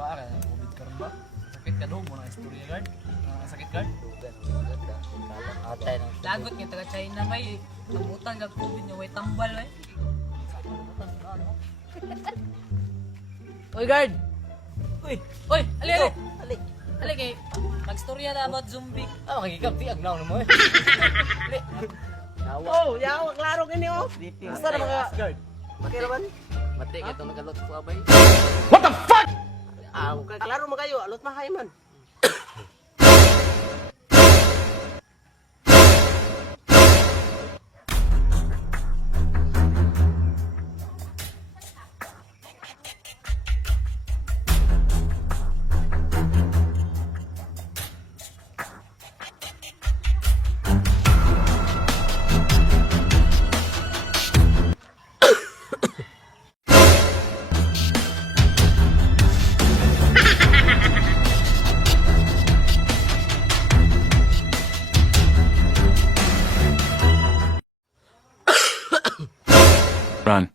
Para, COVID karon ba? Sakit ka daw mo na istorya guard. Sakit guard. Dugan, maganda. Kalang atay ng Lagot nga taga China may nabutan nga COVID nga way tambal ay. Oy guard. Oy, ali ali. Ali. Ali kay magstorya na about zombie. Ah, makikap ti agnaw na mo eh. Yawa. Oh, yawa, klaro gini oh. Asa na mga guard? Makiraman? Mati ka itong nagalot ko abay. Ah, klaro mo kayo, alot mahay man. Run.